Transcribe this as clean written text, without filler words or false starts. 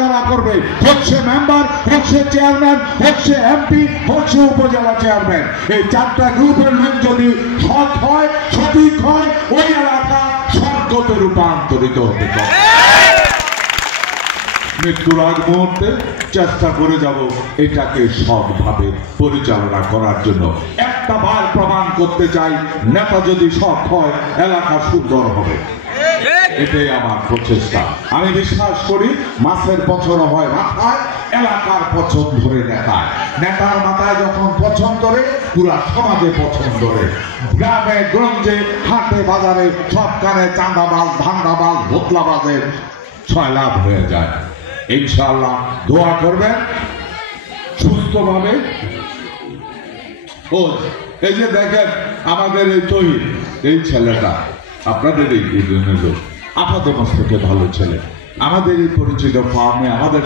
যারা করবে, হচ্ছে মেম্বার, হচ্ছে চেয়ারম্যান, হচ্ছে এমপি, হচ্ছে উপজেলা চেয়ারম্যান, এই 4টা গ্রুপের লোক যদি সৎ হয়, সঠিক হয়, ওই এলাকা স্বর্গতে রূপান্তরিত হতে পারে। মৃত্যুর আগ মুহূর্তে চেষ্টা করে যাব এটাকে সৎভাবে পরিচালনা করার জন্য। একটা বার প্রমাণ করতে চাই, নেতা যদি সৎ হয় এলাকা সুন্দর হবে, এটাই আমার প্রচেষ্টা। আমি বিশ্বাস করি মাছের পছন্দ হয় মাথায়, এলাকার পছন্দ ধরে নেতায়, নেতার মাথায় যখন পছন্দ ধরে পুরা সমাজে পছন্দ ধরে, গ্রামে গঞ্জে হাটে বাজারে সবখানে চাঁদাবাজ ধান্দাবাজ ভোতলাবাজের ছয়লাভ হয়ে যায়। ইনশাআল্লাহ দোয়া করবেন সুস্থভাবে। ও এই যে দেখেন আমাদের এই তৈরি এই ছেলেটা আপনাদের এই লোক, আপনাদের মস্তকে ভালো ছেলে, আমাদের এই পরিচিত ফার্মে আমাদের